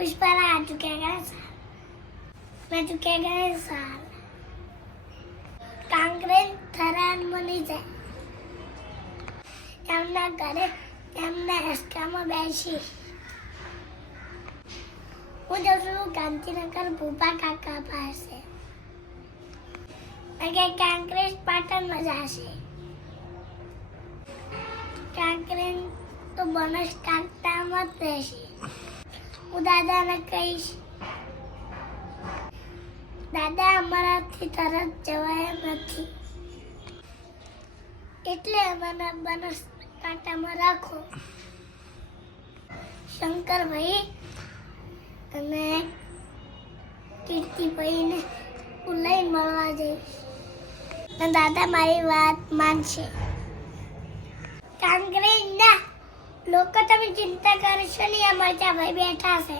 આ ચૂક્યા ગયા સાલ મેં ચૂક્યા ગયા સાલ કાંકરેજ થરાન મની જાય એમના ઘરે એમના હેસકામાં બેસી હું જઉં છું ગાંધીનગર ભૂપા કાકા પાસે અને કાંકરેજ પાટણમાં જશે કાંકરેજ તો બનાસકાંઠામાં જ રહેશે હું દાદાને કહીશ. દાદા અમારાથી તરત જવાય નથી. એટલે અમારા બનાસ કાંટામાં રાખો. શંકરભાઈ અને કીર્તિભાઈને હું મળવા જઈશ. દાદા મારી વાત માનશે. કામ ના લોકો તમે ચિંતા કરશો નહીં અમારે ત્યાં ભાઈ બેઠા છે.